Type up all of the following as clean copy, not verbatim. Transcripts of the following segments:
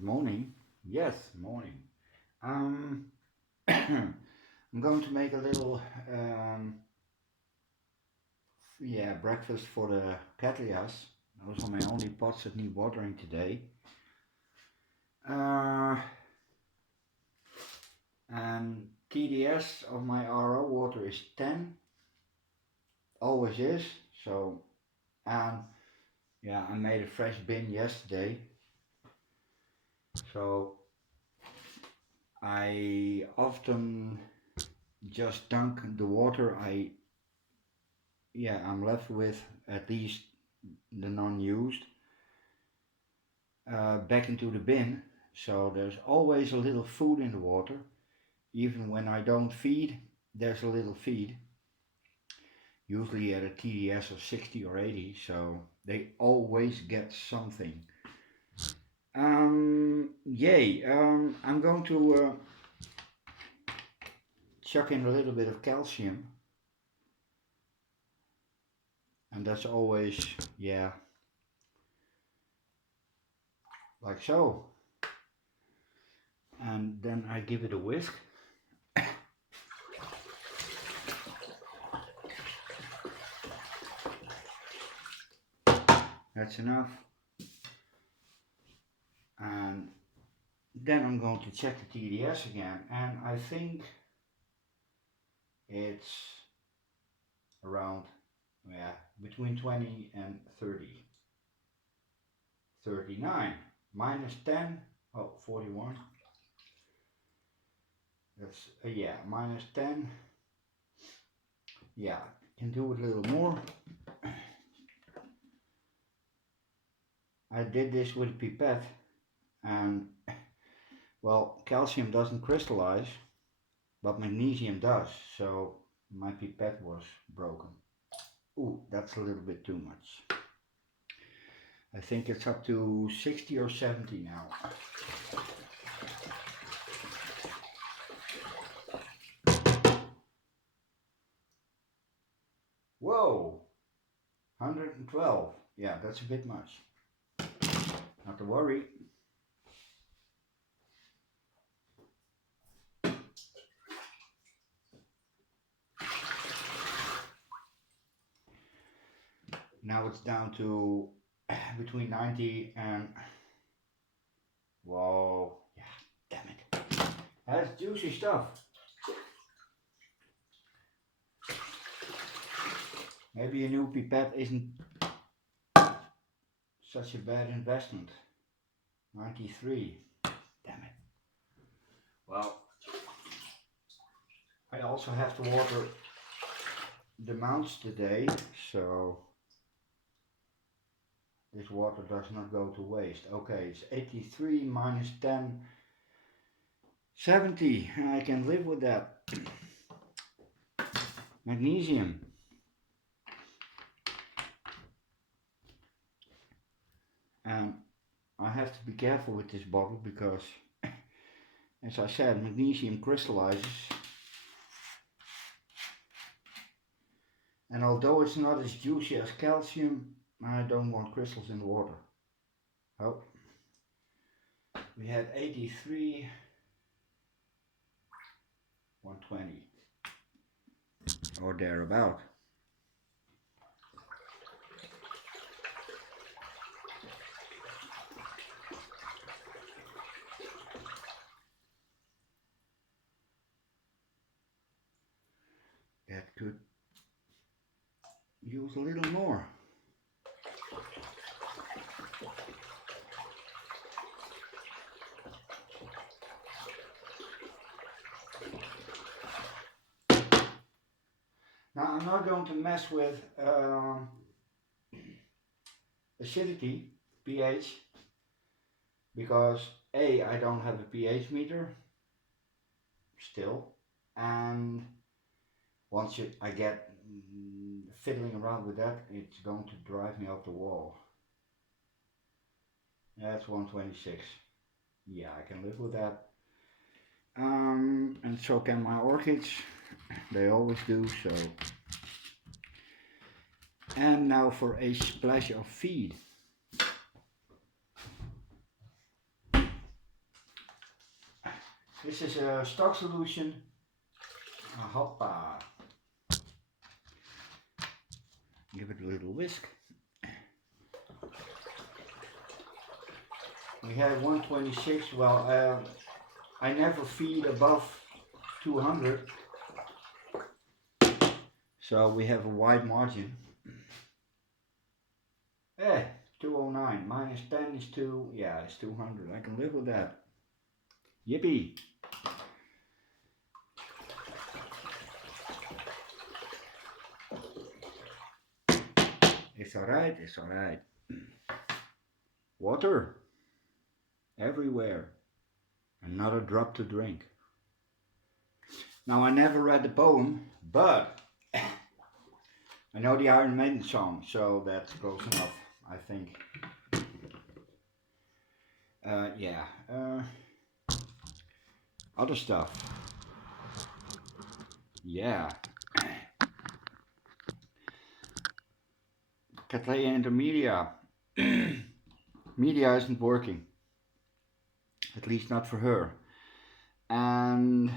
Good morning. Yes, morning. Um, I'm going to make a little, breakfast for the Cattleyas. Those are my only pots that need watering today. Uh, and TDS of my RO water is 10, always is. So, and yeah, I made a fresh bin yesterday. So I often just dunk the water I'm left with, at least the non-used, back into the bin. So there's always a little food in the water. Even when I don't feed, there's a little feed, usually at a TDS of 60 or 80, so they always get something. I'm going to chuck in a little bit of calcium, and that's always, like so. And then I give it a whisk. That's enough. And then I'm going to check the TDS again, and I think it's around, between 20 and 30. 39 minus 10, 41. That's, minus 10. Yeah, can do it a little more. I did this with a pipette, and well, calcium doesn't crystallize, but magnesium does, so my pipette was broken. Ooh, that's a little bit too much. I think it's up to 60 or 70 now. Whoa, 112. Yeah, that's a bit much. Not to worry. Now it's down to between 90 and, whoa, yeah, damn it. That's juicy stuff. Maybe a new pipette isn't such a bad investment. 93, damn it. Well, I also have to water the mounts today, so this water does not go to waste. Okay, it's 83 minus 10, 70. I can live with that. Magnesium. And I have to be careful with this bottle because, as I said, magnesium crystallizes. And although it's not as juicy as calcium, I don't want crystals in the water. Oh, we had 83, 120, or thereabout. That could use a little more. Now I'm not going to mess with acidity, pH, because A, I don't have a pH meter still, and once I get fiddling around with that, it's going to drive me up the wall. That's 126. Yeah, I can live with that. And so can my orchids. They always do so. And now for a splash of feed. This is a stock solution. Hoppa. Give it a little whisk. We have 126. Well, I never feed above 200. So we have a wide margin. 209 minus 10 is 2. Yeah, it's 200. I can live with that. Yippee. It's alright, it's alright. Water everywhere. Another drop to drink. Now I never read the poem, but I know the Iron Maiden song, so that's close enough, I think. Yeah. Other stuff. Yeah. Cattleyas intermedia. Media isn't working. At least not for her. And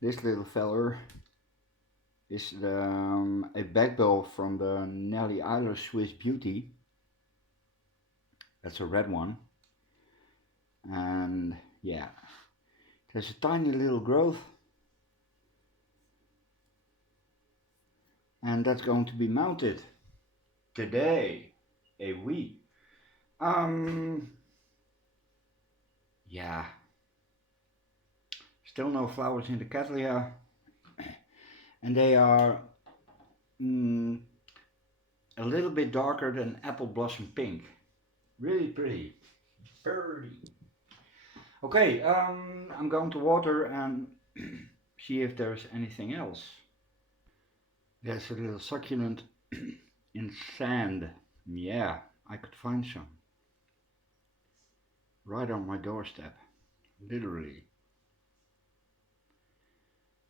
this little feller is a backbell from the Nelly Eiler Swiss Beauty. That's a red one. And yeah, there's a tiny little growth. And that's going to be mounted today, a week. Yeah. Still no flowers in the Cattleyas. And they are a little bit darker than apple blossom pink. Really pretty. Pretty. Okay, I'm going to water and see if there's anything else. There's a little succulent in sand. Yeah, I could find some. Right on my doorstep. Literally.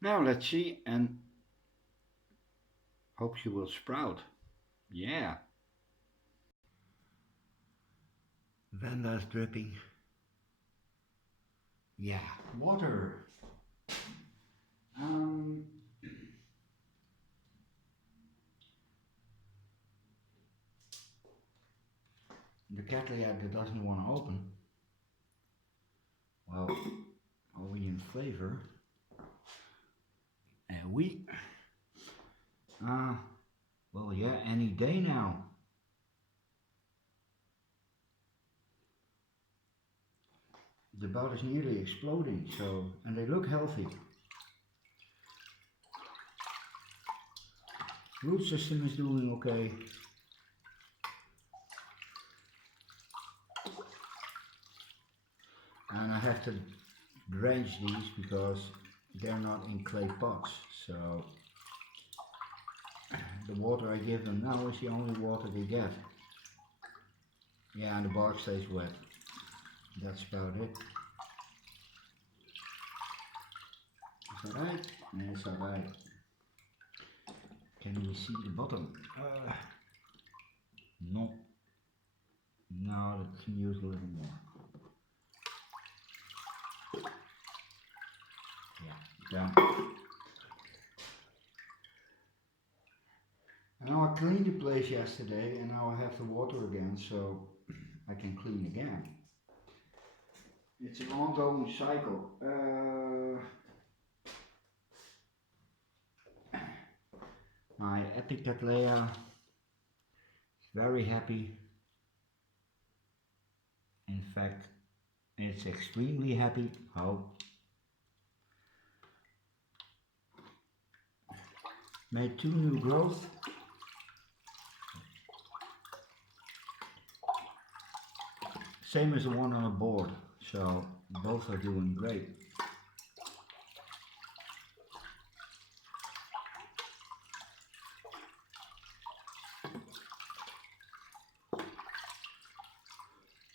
Now let's see and hope she will sprout. Yeah. Vanda's dripping. Yeah, water. The Cattleyas that doesn't want to open. Well, are we in flavor? Oui. Well, yeah, any day now. The bud is nearly exploding, so, and they look healthy. Root system is doing okay. And I have to drench these because they're not in clay pots, so the water I give them now is the only water they get. Yeah, and the bark stays wet. That's about it. Is that right? It's alright. Can we see the bottom? No. No, that can use a little more. Yeah, done. Now I cleaned the place yesterday and now I have the water again, so I can clean again. It's an ongoing cycle. My epic Cattleyas is very happy. In fact, it's extremely happy. Oh. Made 2 new growths. Same as the one on the board, so both are doing great.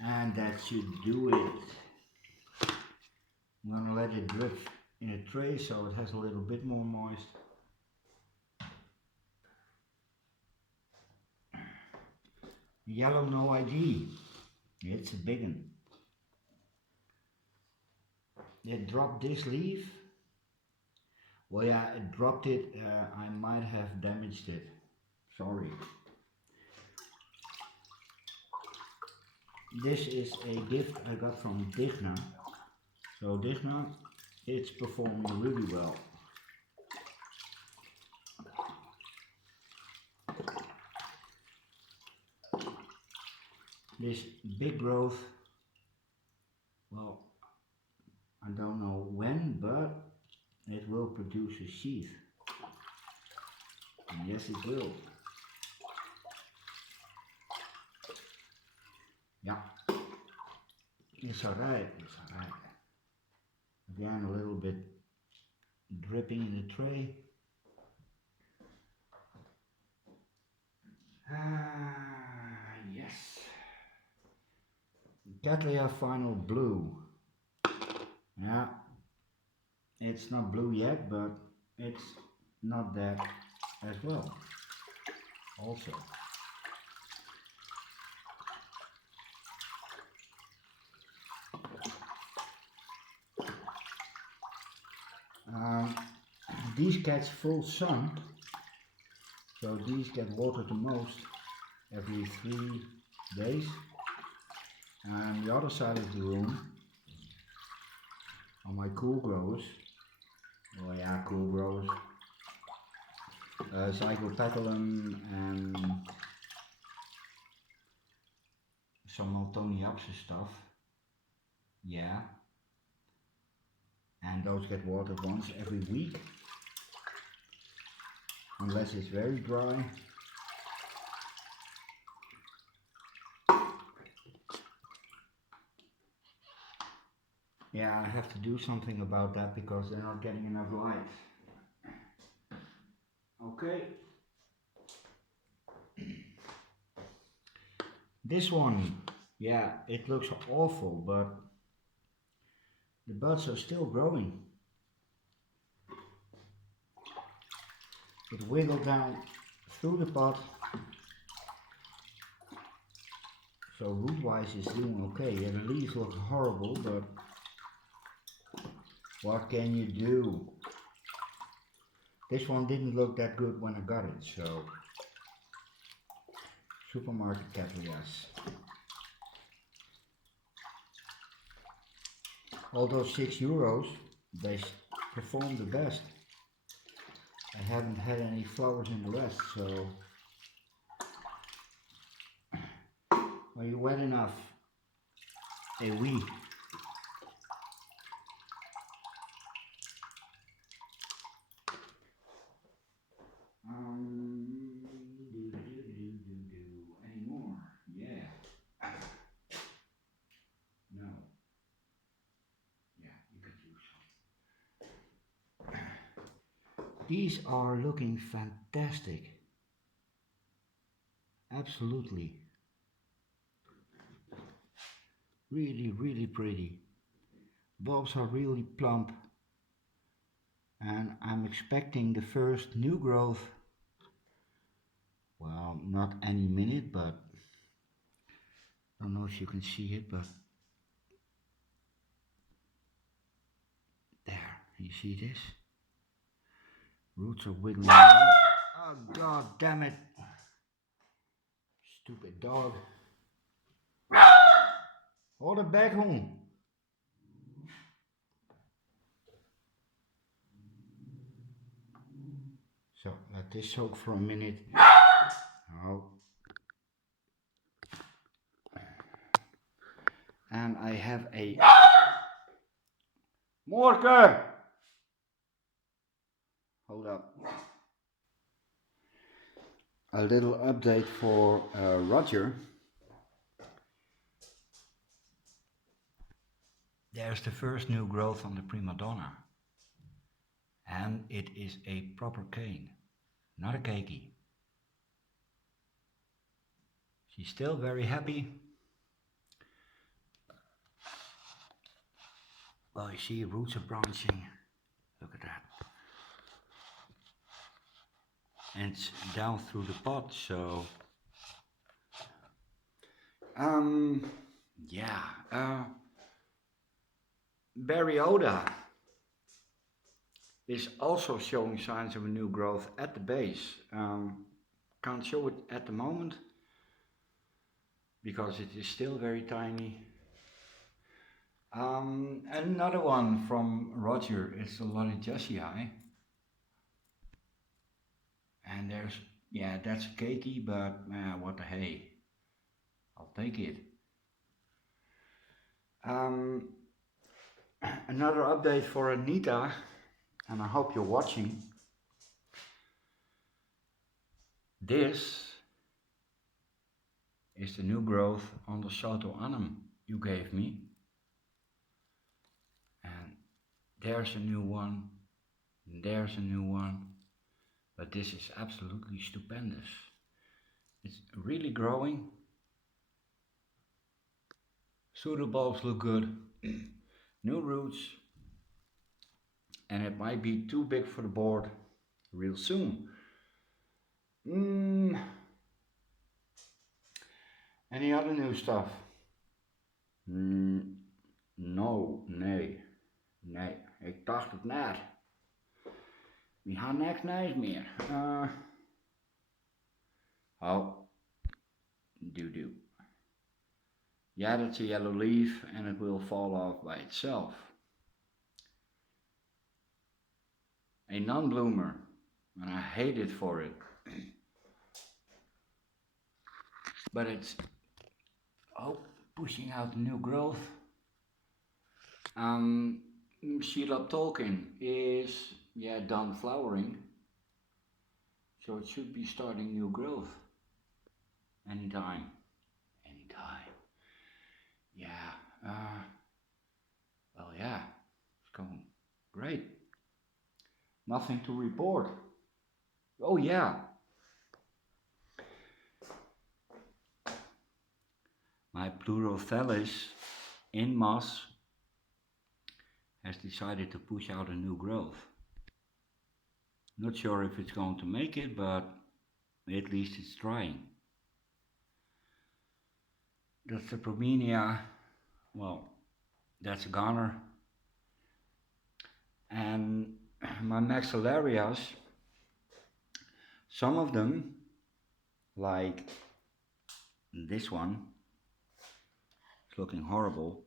And that should do it. I'm gonna let it drip in a tray so it has a little bit more moist. Yellow no ID. It's a big one. It dropped this leaf. Well, yeah, it dropped it. I might have damaged it. Sorry. This is a gift I got from Digna. So Digna, it's performing really well. This big growth, well, I don't know when, but it will produce a sheath. And yes, it will. Yeah, it's alright, it's alright. Again, a little bit dripping in the tray. Yes. Cattleyas Final Blue. Yeah, it's not blue yet, but it's not that as well. Also. These get full sun, so these get watered the most every 3 days. And the other side of the room, on my cool growers, oh yeah, cool growers, Zygopetalum and some Maltoniapsis stuff, yeah, and those get watered once every week, unless it's very dry. Yeah, I have to do something about that because they're not getting enough light. Okay. This one, yeah, it looks awful, but the buds are still growing. It wiggled down through the pot, so root-wise it's doing okay. Yeah, the leaves look horrible, but what can you do? This one didn't look that good when I got it, so supermarket Cattleyas. Although €6, they perform the best. I haven't had any flowers in the rest, so are you wet enough? Eh oui. Any more? Yeah. No. Yeah, you could use some. These are looking fantastic. Absolutely. Really, really pretty. Bulbs are really plump. And I'm expecting the first new growth. Well, not any minute, but I don't know if you can see it, but there, you see this? Roots are wiggling around. Oh god damn it! Stupid dog. Hold it back home. So let this soak for a minute. Oh. And I have a Morker! Hold up. A little update for Roger. There's the first new growth on the prima donna. And it is a proper cane, not a cakey. She's still very happy. Well, you see roots are branching. Look at that. And it's down through the pot, so yeah. Baryota is also showing signs of a new growth at the base. Can't show it at the moment because it is still very tiny. Another one from Roger is the Lolligesii. And there's, yeah, that's cakey, but what the hey, I'll take it. Another update for Anita, and I hope you're watching. This is the new growth on the Soto Annum you gave me. And there's a new one, there's a new one, but this is absolutely stupendous. It's really growing. Pseudobulbs look good, new roots, and it might be too big for the board real soon. Any other new stuff? No, nee, ik dacht het net. We gaan niks nieuws meer. Doo-doo. Yeah, that's a yellow leaf and it will fall off by itself. A non-bloomer, and I hate it for it. But it's pushing out new growth. Sheila Tolkien is done flowering, so it should be starting new growth anytime. Yeah, well, yeah, it's going great. Nothing to report. Oh yeah, my Pleurophthalus in moss has decided to push out a new growth. Not sure if it's going to make it, but at least it's trying. That's the Promenia, well, that's a goner. And my Maxillarias, some of them, like this one, is looking horrible,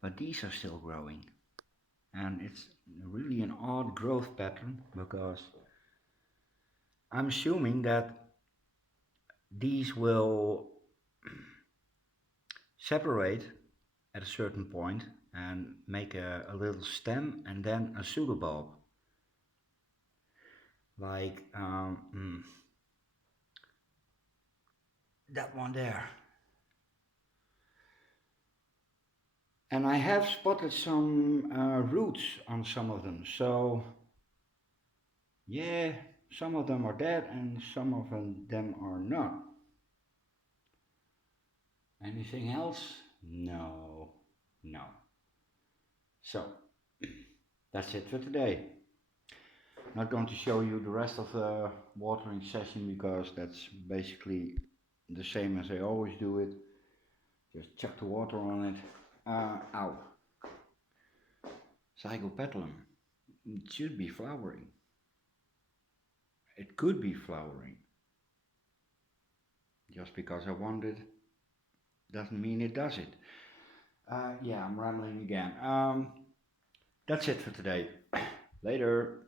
but these are still growing. And it's really an odd growth pattern because I'm assuming that these will separate at a certain point and make a little stem and then a pseudobulb. Like that one there. And I have spotted some roots on some of them, so yeah, some of them are dead and some of them are not. Anything else? No. So, that's it for today. Not going to show you the rest of the watering session because that's basically the same as I always do it. Just chuck the water on it. Ow. Zygopetalum. It should be flowering. It could be flowering. Just because I want it doesn't mean it does it. Yeah, I'm rambling again. That's it for today. Later.